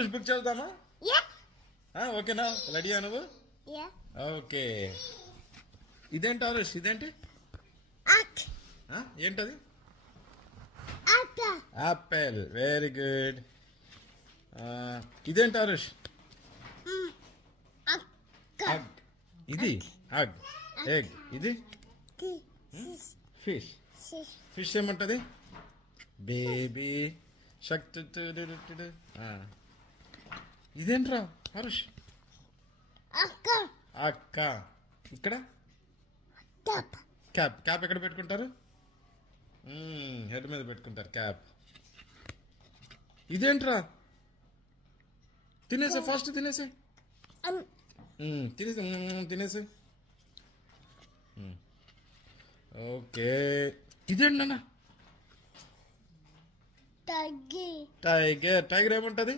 Harish book చేద్దామా? ఓకేనా? రెడీయా నువ్వు? ఓకే. ఇదేంటి హరీష్? ఇదేంటి? ఏంటది? యాపిల్. Very good. ఇదేంటి హరీష్? ఇది అగ్. ఎగ్. ఇది ఫిష్. ఫిష్ ఏమంటది? బేబీ శక్తి. ఇదేంట్రా హరీష్? అక్క. ఇక్కడ క్యాప్. క్యాప్ ఎక్కడ పెట్టుకుంటారు? హెడ్ మీద పెట్టుకుంటారు క్యాప్. ఇదేంట్రా? తినేసే, ఫాస్ట్ తినేసే. తినేసే. ఓకే. ఇదేంటన్నా? టైగర్. టైగర్ ఏముంటది?